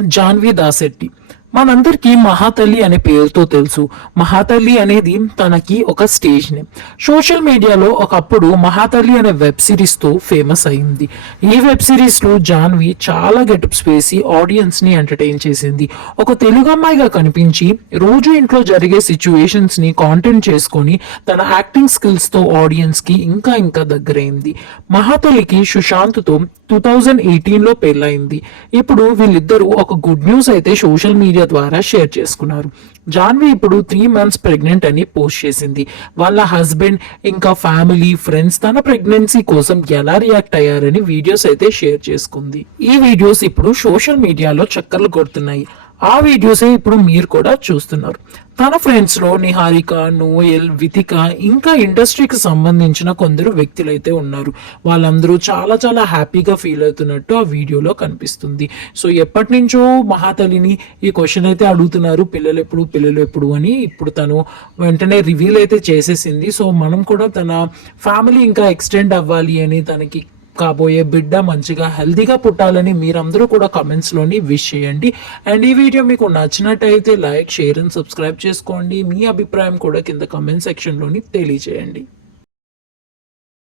జాన్వి దాసెట్టి మనందరికీ మహాతల్లి అనే పేరుతో తెలుసు. మహాతల్లి అనేది తనకి ఒక స్టేజ్ నేమ్. సోషల్ మీడియాలో ఒకప్పుడు మహాతల్లి అనే వెబ్ సిరీస్తో ఫేమస్ అయింది. ఈ వెబ్ సిరీస్లో జాన్వి చాలా గెటప్స్ వేసి ఆడియన్స్ని ఎంటర్టైన్ చేసింది. ఒక తెలుగు అమ్మాయిగా కనిపించి రోజు ఇంట్లో జరిగే సిచ్యువేషన్స్ని కాంటెంట్ చేసుకొని తన యాక్టింగ్ స్కిల్స్తో ఆడియన్స్కి ఆడియన్స్కి ఇంకా ఇంకా దగ్గరైంది. మహాతల్లికి సుశాంత్తో టూ థౌజండ్ ఎయిటీన్లో పెళ్ళైంది ఇప్పుడు వీళ్ళిద్దరూ ఒక గుడ్ న్యూస్ అయితే సోషల్ మీడియా ద్వారా షేర్ చేసుకున్నారు. జాన్వి ఇప్పుడు త్రీ మంత్స్ ప్రెగ్నెంట్ అని పోస్ట్ చేసింది. వాళ్ళ హస్బెండ్ ఇంకా ఫ్యామిలీ ఫ్రెండ్స్ తన ప్రెగ్నెన్సీ కోసం ఎలా రియాక్ట్ అయ్యారని వీడియోస్ అయితే షేర్ చేసుకుంది. ఈ వీడియోస్ ఇప్పుడు సోషల్ మీడియాలో చక్కర్లు కొడుతున్నాయి. ఆ వీడియోసే ఇప్పుడు మీరు కూడా చూస్తున్నారు. తన ఫ్రెండ్స్లో నిహారిక నోయల్ వితిక ఇంకా ఇండస్ట్రీకి సంబంధించిన కొందరు వ్యక్తులైతే ఉన్నారు. వాళ్ళందరూ చాలా చాలా హ్యాపీగా ఫీల్ అవుతున్నట్టు ఆ వీడియోలో కనిపిస్తుంది. సో ఎప్పటి నుంచో మహాతలిని ఈ క్వశ్చన్ అయితే అడుగుతున్నారు. పిల్లలు ఎప్పుడు పిల్లలు ఎప్పుడు అని ఇప్పుడు తను వెంటనే రివీల్ అయితే చేసేసింది. సో మనం కూడా తన ఫ్యామిలీ ఇంకా ఎక్స్టెండ్ అవ్వాలి అని తనకి కాబోయే బిడ్డ మంచిగా హెల్దీగా పుట్టాలని మీరందరూ కూడా కమెంట్స్లోని విష్ చేయండి. అండ్ ఈ వీడియో మీకు నచ్చినట్టయితే లైక్ షేర్ అండ్ సబ్స్క్రైబ్ చేసుకోండి. మీ అభిప్రాయం కూడా కింద కమెంట్ సెక్షన్లోని తెలియజేయండి.